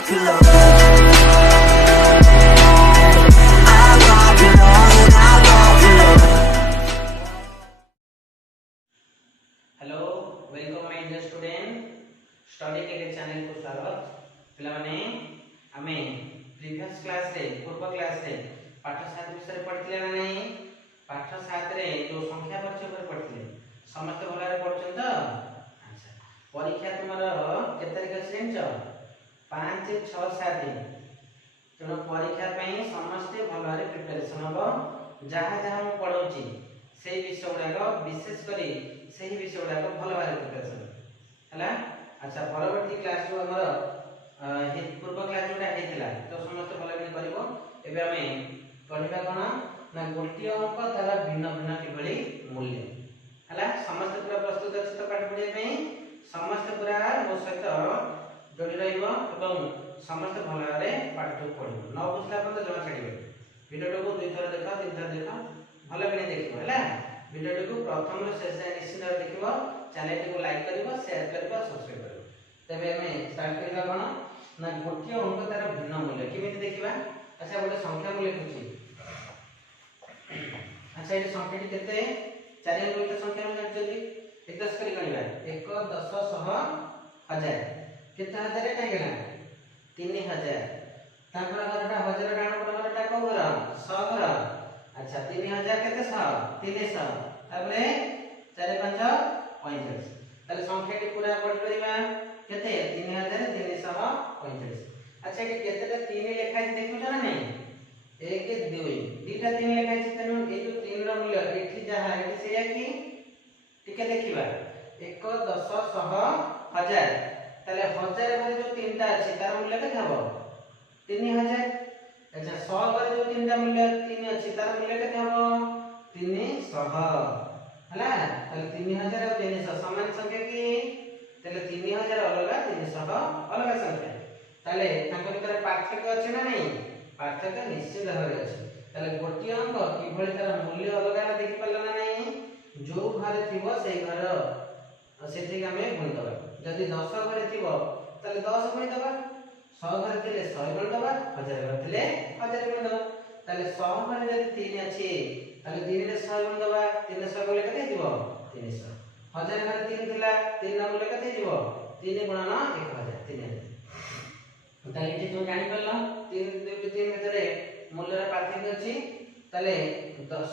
rock alone. I rock alone. I rock alone. Hello welcome my dear student study के channel को स्वागत पिला माने आमे प्रीवियस क्लास रे पूर्व क्लास रे पाठ 7 विषय पढ़ितले ना नहीं पाठ 7 रे जो संख्या परिचय पर पढ़ितले समस्त भलारे पढ़छन तो अच्छा परीक्षा तुम्हारा केते तारिख अछि जानछ 5 6 7 तेणु परीक्षा पई समस्त भलारे प्रिपरेशन हबो जहाँ जहाँ मैं पढ़ौची से विषय गुड़ाक विशेष करी से विषय गुड़ाक भल भाव प्रिपरेशन है। अच्छा परवर्ती क्लास जो आमर पूर्व क्लास जोटा होता तो समस्त भल भाव कर पढ़ा कौन ना गोटे अंक तार भिन्न भिन्न किभली मूल्य है समस्त पूरा प्रस्तुत अच्छे तो पाठ पढ़ाई समस्त पूरा मो सहित जोड़ी रही समस्त भल भाव पाठ पढ़ न बुझला तो जमा छाड़े भिडियो को 2 थर देख 3 थर देख भल कि देख भिडियो को प्रथम शेष निश्चित देख चैनल को लाइक कर शेयर कर सब्सक्राइब कर तेरे आम स्टार्ट करवा कौन ना गोटे अंक तार भिन्न मूल्य केमी देखा। अच्छा गोटे संख्या को लिखुची अच्छा ये संख्या केते 4 अंक संख्या में जानछली एक दस करी गणिबा 1 10 100 1000 केते हजार काई गेला 3000 तापर घरटा हजार डाण पर घरटा को घर 100 घर अच्छा 3000 केते 100 300 तापरे 4 5 45 ताले संख्या टी पूरा पढ़ परिबा केते 3345। अच्छा ये केतेटा 3 लेखा है देखु ना नहीं 1 2 दीटा 3 लेखा है तेनु ए जो 3 रो मूल्य एठी जहा एठी सेया की टिके देखिबा 1 10 100 1000 ताले 1000 रे जो 3टा अछि तार मूल्य केते हबो 3000। अच्छा 100 रे जो 3टा मूल्य 3 अछि तार मूल्य केते हबो 300 हला ताले 3000 और 300 समान संख्या की ताले 3000 अलग 300 अलग संख्या ताले ताको भितर पार्थक्य अछि ना नहीं पार्थक्य निश्चित भाबे अछि ताले गोटी अंक किभली तार मूल्य अलग देखि पल्ला ना नहीं जो घरे थिबो सेही घर सेठी हमें गुण दबा जदि 10 घरे थिबो ताले 10 गुण दबा 100 घरे थिले 100 गुण दबा 1000 घरे थिले 1000 गुण दबा ताले 100 घरे जदि 3 अछि ताले 3 रे 100 गुण दबा 300 गुण केते दिबो 300 1000 घरे 3 थिला 3 रा मूल्य केते दिबो 3 गुणन 1000 3000 ताले एठी तुम जानि परला 3 3 भितरे मूल्य पार्थक्य अछि ताले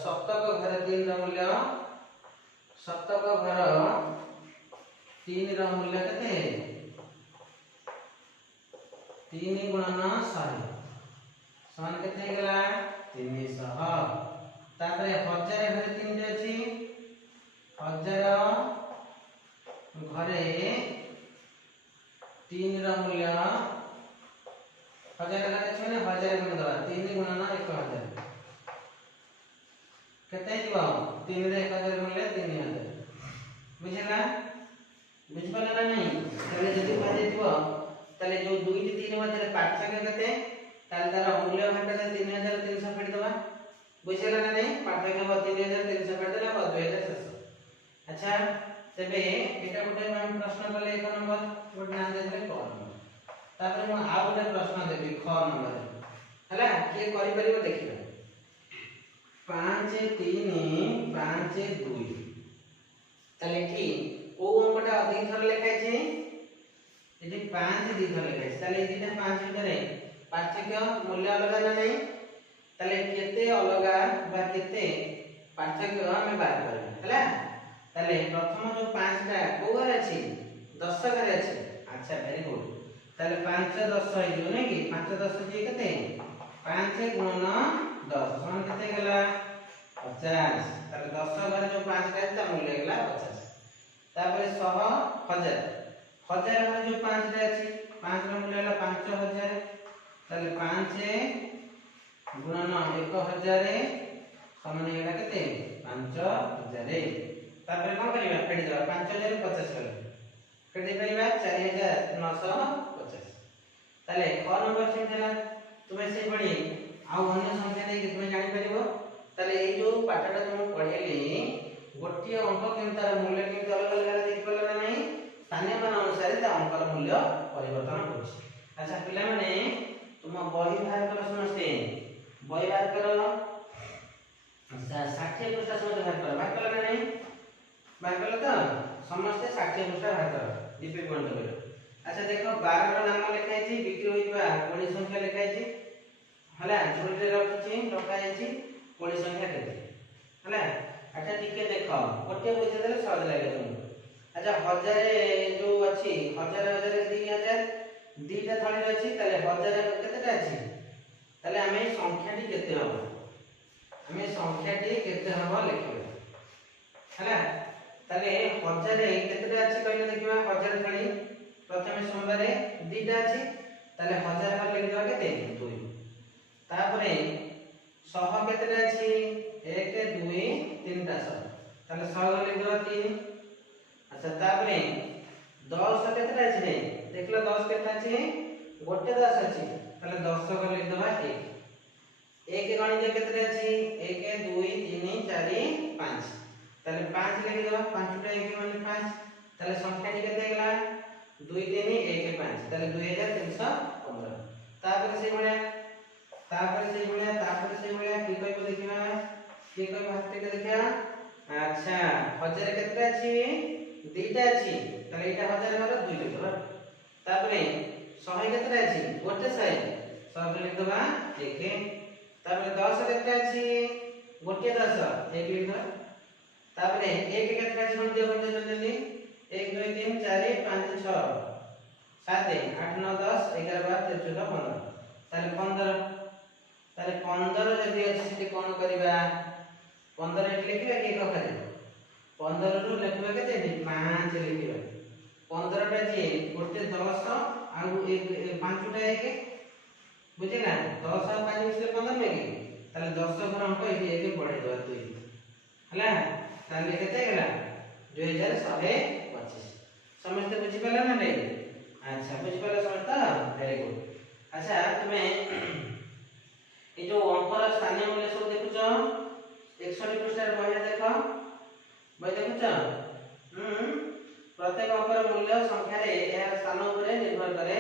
शतक घरे 3 रा मूल्य शतक घर 3 रा मूल्य केते 3 गुणन 100 समान केते गेला 300 तापरे 1000 घरे 3 टे अछि 1000 घरे 3 रा मूल्य 1000 घरे छै ने 1000 गुण दवा 3 गुणन 1000 केते दिबो 3 रे 1000 मूल्य 3000 बुझला बुझ पला ना नहीं तले जदि पाजे दिबो तले जो 2 3 मध्ये पार्थक्य केते ताल तार मूल्य घटा 3300 फेड दवा बुझला ना नहीं पार्थक्य 3300 फेड देला 2600। अच्छा तबे एटा गोटे हम प्रश्न कले 1 नंबर गोटे नाम देले क नंबर तापर हम आ गोटे प्रश्न देबी ख नंबर हला के करि परिबो देखिबा 5 3 5 2 तले ठीक ओ अंकटा अधिक थर लेखाय छै एठी 5 दी थर लेखाय छै तले एठी 5 भितरे पार्थक्य मूल्य अलग ना नहीं तले केते अलग बा केते पार्थक्य हम बात करबा हला तले प्रथम जो 5 टा को घर अछि 10 घर अछि। अच्छा वेरी गुड तले 5 10 है जो नै कि 5 10 जे केते 5 गुणन 10 समान केते गेला 50 तले 10 घर जो 5 टा ता मूल्य गेला 50 तापर 100 1000 1000 घर जो 5 टा अछि 5 रा मूल्य गेला 5000 तले 5 गुणन 1000 समान गेला केते 5000 तापर कोन करिबा फेडी दबा 5000 50 कले फेडी परिबा 4950 ताले क नंबर छिनला तुमे से पढी आ अन्य संख्या नै कि तुमे जानि परिबो ताले ए जो पाठटा तुम पढेली गोटी अंक केन तार मूल्य केन अलग अलग देख पला ना नहीं स्थानीय मान अनुसार ता अंकर मूल्य परिवर्तन होछि अच्छा पिला माने तुम बही बाहर करो समस्ते बही बाहर करो 60 पृष्ठ समस्त बाहर करो ना नहीं बाहर करो तो समस्त 60 पृष्ठ बाहर करो रिपीट बंद करो। अच्छा देखो 12 रो नाम लिखा है बिक्री होइबा कोणी संख्या लिखा है हला जोड़े रखछि रखा है कोणी संख्या केते हला। अच्छा ठीक है देखो गोटे बुझे देले सहज लागे तुमको। अच्छा हजार जो अछि हजार हजार 2000 दुईटा थळी अछि तले हजार केतेटा अछि तले हमें संख्याटी केते हबो हमें संख्याटी केते हबो लिखिबो हला। तले हजार केतेटा अछि कहले देखिबा हजार थळी प्रथमे सोमवार दुईटा अछि तले हजार पर लिख दवा केते 2 तापरे 100 केतेटा अछि 1 2 3 टा 100 तले 100 लिख दवा 3। अच्छा तापरे 10 केतेटा अछि रे देखलो 10 केतेटा अछि गोटे 10 अछि तले 10 को लिख दवा 1 1 गणित केतेटा अछि 1 2 3 4 5 तले 5 लिख दवा 5 टा 1 माने 5 तले संख्याटी केते गेला 2 3 1 5 तले 2315 तापर से बढिया की कहबो देखिबा की कहबो हाथ के देखिया। अच्छा हजार केतेटा अछि दुईटा अछि तले एटा हजार घर 2 लिख दवा तापरे 100 केतेटा अछि गोटे 100 लिख दवा 1 तापरे 10 केतेटा अछि गोटे 10 1 लिख दवा तापरे 1 केतेटा अछि गणित जल्दी 1 2 3 4 5 6 7 8 9 10 11 12 13 14 15 ताले 15 जदी अछि सेठी कोन करबा 15 एठी लिखिबा की कखरे 15 रु लिखबा केते 5 लिखिबा 15 टा जे गोटे 10 आ 1 5 टा 1 बुझिना 10 आ 5 मिसले 15 में की ताले 10 घर अंक एठी 1 पढे दवा 2 हला ताले केते गेला 2125 समझते बुझि पाला ना नहीं। अच्छा बुझि पाला समझता वेरी गुड। अच्छा तुम्हें ये जो अंकर स्थानीय मूल्य सब देखुछ 61 पृष्ठ बही देखो बही देखुछ प्रत्येक अंकर मूल्य संख्या रे या स्थान ऊपर निर्भर करे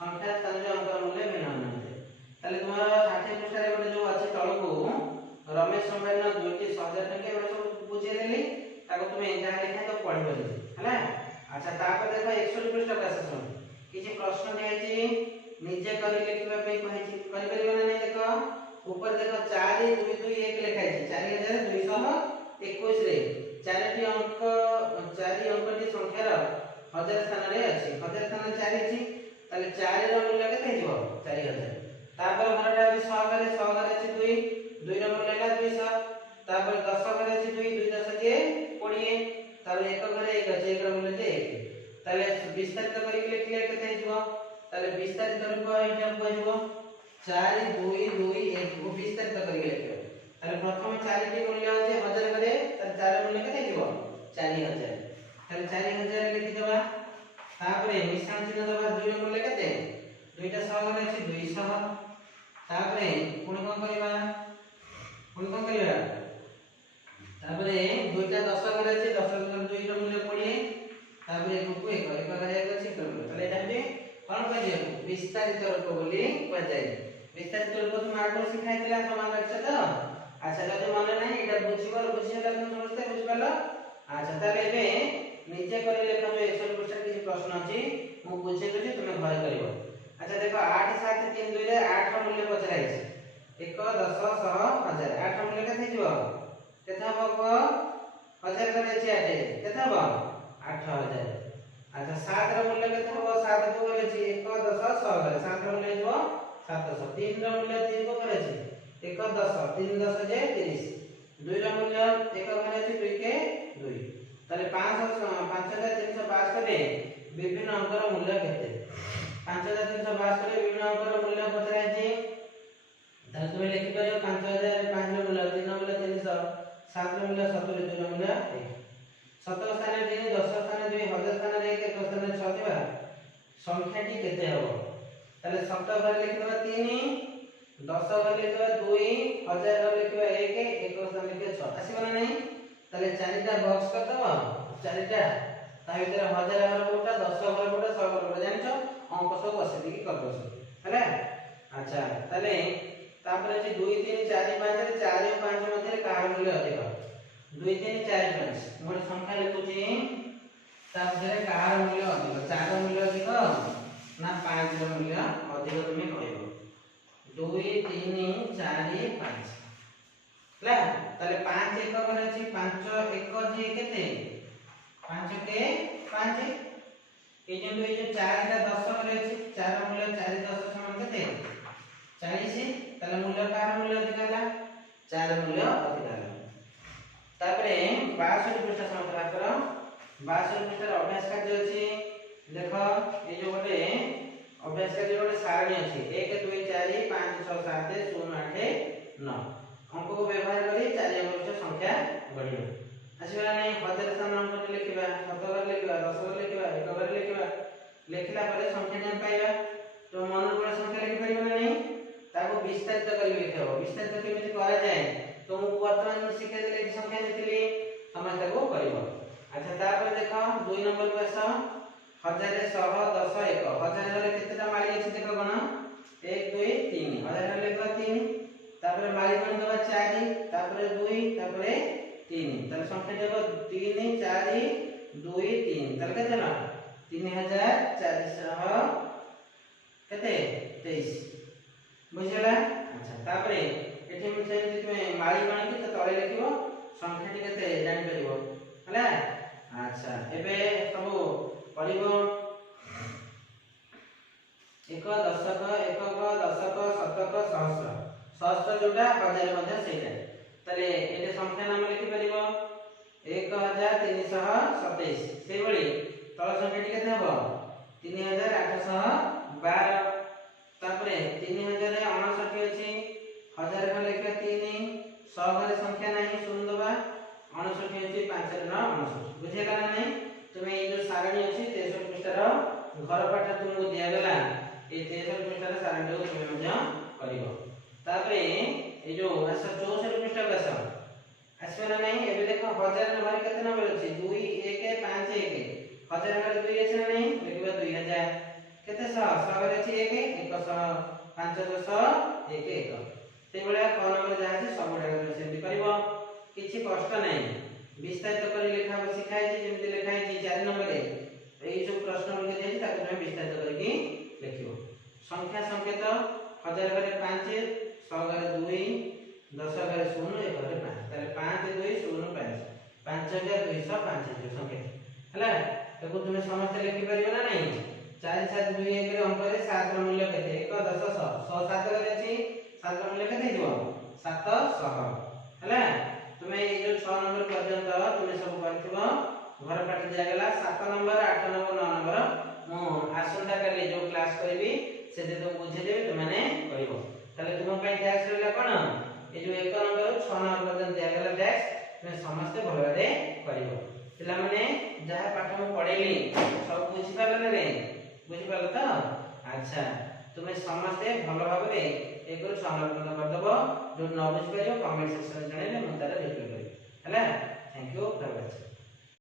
संख्या स्थान रे अंकर मूल्य भिन्न भिन्न होते ताले तुम्हारा 60 पृष्ठ रे गोटे जो अछि तळको रमेश संभावना दुईटी 1000 टके एबे सब बुझे लेली ताको तुमे जहा लिखा तो पढि बोली हला। अच्छा तापर देखो 61 पृष्ठ का सेशन किछि प्रश्न दिया अछि निजे करी लिखिबा पे कहि करि परिबा ना नहीं देखो ऊपर देखो 4 2 2 1 लिखा है 4221 रे चारटी अंक 4 अंकटी संख्यार हजार स्थान रे अछि हजार स्थान 4 अछि ताले 4 रो मूल्य केते हिजो 4000 तापर घरटा अछि 100 घरे 100 घरे अछि 2 2 रो मूल्य ହେଲା 200 तापर 10 घरे अछि 2 2 10 जे 20 ताले 1 घरे 1 अछि 1 रो मूल्य जे 1 ताले विस्तारित करी लिखले केते हिजो ताले विस्तारित रूप एटा कहजो 4 2 2 1 को विस्तारित करी लिखो ताले प्रथम 4 टी मूल्य अछि 1000 घरे ताले 4 मूल्य केते हिजो 4000 ताले 4000 लिखि देबा तापरे मिश्रण चिन्ह देबा 2 रो मूल्य केते दुईटा 100 घरे अछि 200 तापरे पुणी कोन करबा तापरे दुईटा 10 घरे अछि 10 घरे 2 रो मूल्य 20 तापरे 1 को 1 1 घरे 1 अछि ताले एटा भी कोन कहजे विस्तारित रूप बोली कह जाय विस्तारित रूप तुम आगो सिखाइतला समान रखछ तो। अच्छा जदि मन नाही एटा बुझिबल बुझिला तुम समझते बुझ पालो। अच्छा तबे एबे नीचे करे लेखा जो 100 पृष्ठ किछि प्रश्न अछि मु बुझे देछि तुमे घरे करिवो। अच्छा देखो 8 7 3 2 रे 8 रो मूल्य पचराइ छै 1 10 100 1000 8 रो मूल्य केते हिजो केते हबो 1000 करे छै 8 केते हबो 8000। अच्छा 7 रो मूल्य केते हबो 7 को करे छै 1 10 100 करे 7 रो मूल्य हिजो 700 3 रो मूल्य 3 को करे छै 1 10 3 10 जे 30 2 रो मूल्य 1 करे छै 2 के 2 ताले 5352 करे विभिन्न अंकर मूल्य केते 5352 करे विभिन्न अंकर मूल्य पचराइ छै ताले तुमे लिखि परियो 5005 रो मूल्य 3 रो मूल्य 300 7 रो मूल्य 70 2 रो मूल्य 1 7 स्थान 3 10 स्थान 2 1000 स्थान 1 1 स्थान 6 दिबा संख्याटी केते हबो ताले 7 बार लिखिबा 3 10 बार लिखिबा 2 1000 बार लिखिबा 1 1 स्थान लिखिबा 6 आसीबा ना नहीं ताले चारिटा बॉक्स करदबो चारिटा ता भीतर 1000 बार कोटा 10 बार कोटा 100 बार कोटा जानछो अंक सब बसे दी कर दो हैला। अच्छा ताले तापर अछि 2 3 4 5 रे 4 और 5 मध्ये कार मूल्य अधिक 2 3 4 5 मोर संख्या लिखुची तापर कार मूल्य अधिक 4 मूल्य अधिक ना 5 मूल्य अधिक तुमे कहबो 2 3 4 5 ला ताले 5 एक करे अछि 5 1 जे केते 5 के 5 ए जे 4 टा 10 करे अछि 4 मूल्य 4 10 समान केते 40 ताले मूल्य कार मूल्य अधिक हला 4 मूल्य अधिक हला। तापरे 62 पृष्ठ समाप्त करो 62 पृष्ठ अभ्यास कार्य अछि देखो ए जो गोटे अभ्यास कार्य गोटे सारणी अछि 1 2 4 5 6 7 0 8 9 अंक को व्यवहार करी 4 अंक संख्या गणिबा आसीबा नै 1000 स्थान अंक लिखिबा 7 लिखिबा 10 लिखिबा 1 लिखिबा लिखिला परे संख्या जान पाइबा तो मन को संख्या लिखि परिबा नै ताको विस्तारित करी लिखबो विस्तारित केमिति करा जाय तो मु वर्तमान शिक्षा देले कि संख्या देतिली समस्त को करबो। अच्छा तापर देखो 2 नंबर पे आस 1000 रे 100 10 1 1000 रे केतेटा माली अछि देखो गण 1 2 3 1000 रे लेखो 3 तापर माली गण देबा 4 तापर 2 तापर 3 ताले संख्या देबो 3 4 2 3 ताले केते ना 3400 केते 23 बुझला। अच्छा तापर एठी हम से तुमे माली गण के तळे लिखिबो संख्या टी केते जानि परिबो हला। अच्छा एबे सब पढिबो 1 दशक 1 दशक शतक सहस्र सहस्र जोटा हजार मध्ये सेटा तले एते संख्या नाम लिखि परिबो 1327 से बळी तळ संख्या टी केते हबो 3812 तापरे 3059 अछि 1000 का लेखा 3 100 घरे संख्या नाही शून्य दबा 59 अछि 5 रे 9 59 बुझेला ना नै तुमे ए जो सारणी अछि 63 पृष्ठर घर पाठ तुमको दिया गेला ए 63 पृष्ठर सारणी को तुमे मध्य करिवो। तापरे ए जो 64 पृष्ठ बस आसबे ना नै एबे देखो 1000 रे घरे केते नंबर अछि 2 1 5 1 1000 घरे 2 अछि ना नै लिखबा 2000 केते 100 100 घरे अछि 1 100 5 10 1 1 से बळे क नंबर जा अछि सब डाटा सेंड करिवो किछि कष्ट नै विस्तारित करी लेखा सिखाइ छी जेमिति लेखाइ छी 4 नंबर रे एई जो प्रश्न लिखि देछि ताको तुमे विस्तारित करिकि लिखिवो। संख्या संकेत 1000 घरे 5 100 घरे 2 10 घरे 0 1 घरे 5 ताले 5 2 0 5 5205 जो संकेत हला ताको तुमे समस्त लिखि परिबो ना नै 4 7 2 1 रे अंक रे 7 ର मूल्य केते 1 10 100 100 7 घरे अछि 7 ର मूल्य केते दिबो 700 हला। तुमे ए जो 6 नंबर पर्यंत तुमे सब करथिबो घर पाठ दिया गेला 7 नंबर 8 नंबर 9 नंबर मु आसंता काली जो क्लास करबी से दे तो बुझे देबे तुम माने करिवो ताले तुम पय टैक्स रहला कोन ए जो 1 नंबर 6 नंबर पर्यंत दिया गेला टैक्स तुमे समस्त भलरे करिवो पिला माने जहा पाठ मु पढेली सब बुझि पाले रे बुझि पालो त। अच्छा तुमे समस्त भल भाबरे एक रो 6 नंबर कर दबो जो न बुझि पाइयो कमेंट सेक्शन में जणाइले मु तारा रिप्लाई करबी हला। Thank you very much.